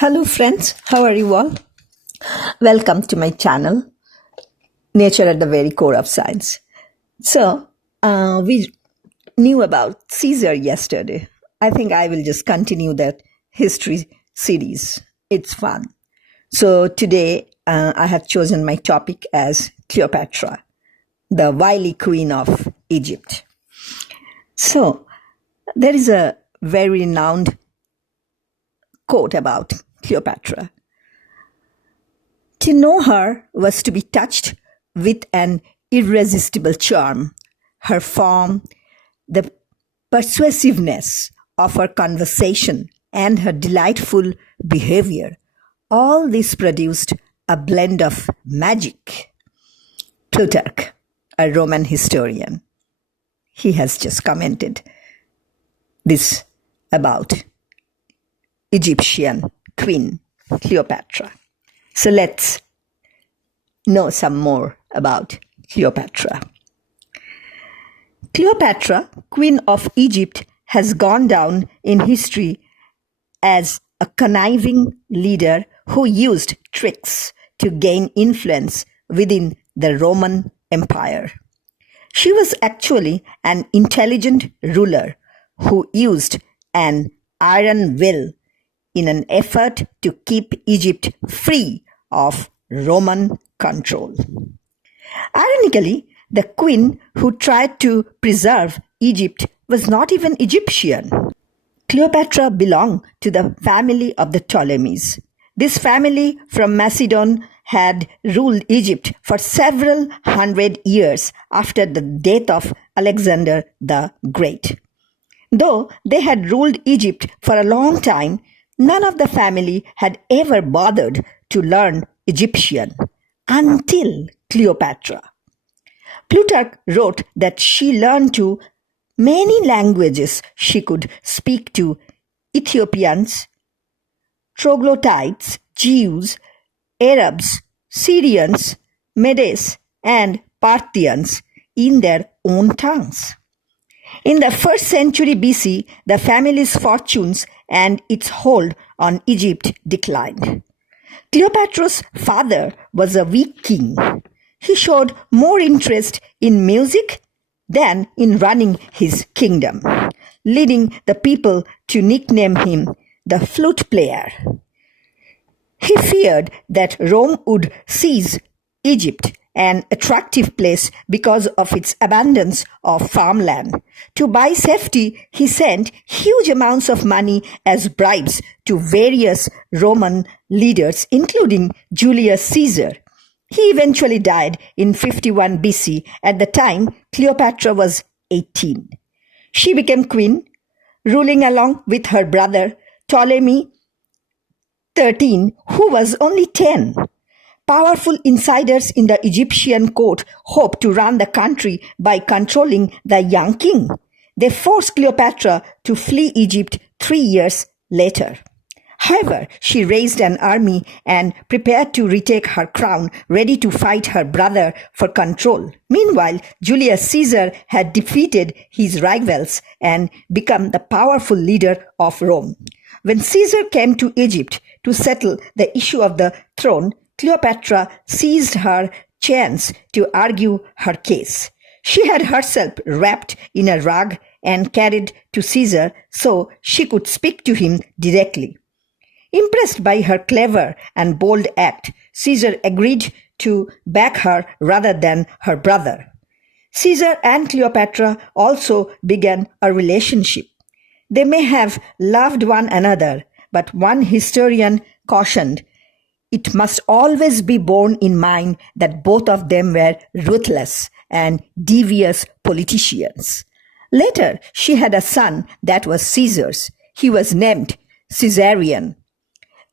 Hello friends, how are you all? Welcome to my channel, Nature at the Very Core of Science. We knew about Caesar yesterday. I think I will just continue that history series. It's fun. So today I have chosen my topic as Cleopatra, the wily queen of Egypt. So there is a very renowned quote about Cleopatra. To know her was to be touched with an irresistible charm. Her form, the persuasiveness of her conversation, and her delightful behavior, all this produced a blend of magic. Plutarch, a Roman historian, he has just commented this about Egyptian Queen Cleopatra. So let's know some more about Cleopatra. Cleopatra, Queen of Egypt, has gone down in history as a conniving leader who used tricks to gain influence within the Roman Empire. She was actually an intelligent ruler who used an iron will in an effort to keep Egypt free of Roman control. Ironically, the queen who tried to preserve Egypt was not even Egyptian. Cleopatra belonged to the family of the Ptolemies. This family from Macedon had ruled Egypt for several hundred years after the death of Alexander the Great. Though they had ruled Egypt for a long time, none of the family had ever bothered to learn Egyptian until Cleopatra. Plutarch wrote that she learned to many languages. She could speak to Ethiopians, troglodytes, Jews, Arabs, Syrians, Medes, and Parthians in their own tongues. In the 1st century BC, the family's fortunes and its hold on Egypt declined. Cleopatra's father was a weak king. He showed more interest in music than in running his kingdom, leading the people to nickname him the flute player. He feared that Rome would seize Egypt, an attractive place because of its abundance of farmland. To buy safety, he sent huge amounts of money as bribes to various Roman leaders, including Julius Caesar. He eventually died in 51 BC. At the time, Cleopatra was 18. She became queen, ruling along with her brother Ptolemy XIII, who was only 10. Powerful insiders in the Egyptian court hoped to run the country by controlling the young king. They forced Cleopatra to flee Egypt 3 years later. However, she raised an army and prepared to retake her crown, ready to fight her brother for control. Meanwhile, Julius Caesar had defeated his rivals and become the powerful leader of Rome. When Caesar came to Egypt to settle the issue of the throne, Cleopatra seized her chance to argue her case. She had herself wrapped in a rug and carried to Caesar so she could speak to him directly. Impressed by her clever and bold act, Caesar agreed to back her rather than her brother. Caesar and Cleopatra also began a relationship. They may have loved one another, but one historian cautioned, it must always be borne in mind that both of them were ruthless and devious politicians. Later, she had a son that was Caesar's. He was named Caesarion.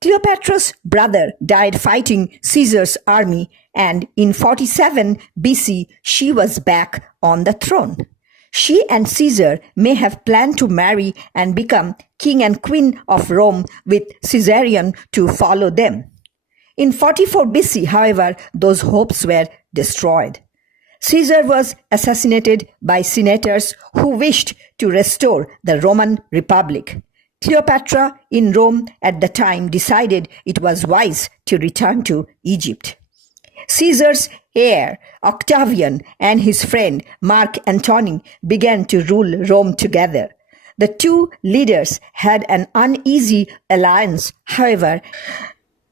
Cleopatra's brother died fighting Caesar's army, and in 47 BC, she was back on the throne. She and Caesar may have planned to marry and become king and queen of Rome, with Caesarion to follow them. In 44 BC, however, those hopes were destroyed. Caesar was assassinated by senators who wished to restore the Roman Republic. Cleopatra in Rome at the time decided it was wise to return to Egypt. Caesar's heir, Octavian, and his friend Mark Antony began to rule Rome together. The two leaders had an uneasy alliance, however.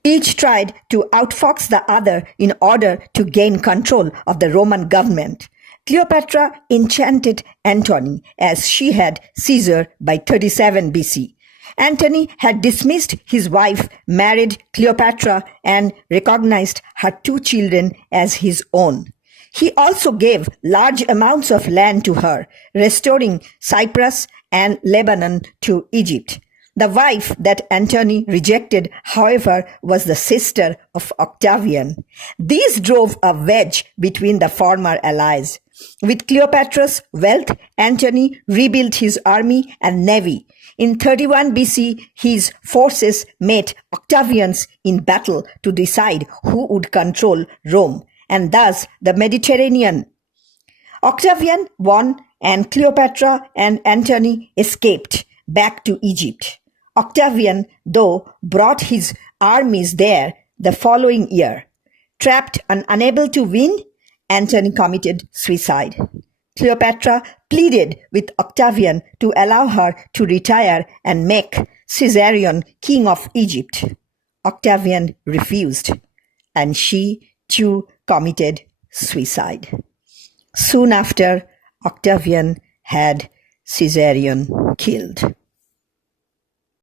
Each tried to outfox the other in order to gain control of the Roman government. Cleopatra enchanted Antony as she had Caesar by 37 BC. Antony had dismissed his wife, married Cleopatra, and recognized her two children as his own. He also gave large amounts of land to her, restoring Cyprus and Lebanon to Egypt. The wife that Antony rejected, however, was the sister of Octavian. These drove a wedge between the former allies. With Cleopatra's wealth, Antony rebuilt his army and navy. In 31 BC, his forces met Octavian's in battle to decide who would control Rome, and thus the Mediterranean. Octavian won, and Cleopatra and Antony escaped back to Egypt. Octavian, though, brought his armies there the following year. Trapped and unable to win, Antony committed suicide. Cleopatra pleaded with Octavian to allow her to retire and make Caesarion king of Egypt. Octavian refused, and she too committed suicide. Soon after, Octavian had Caesarion killed.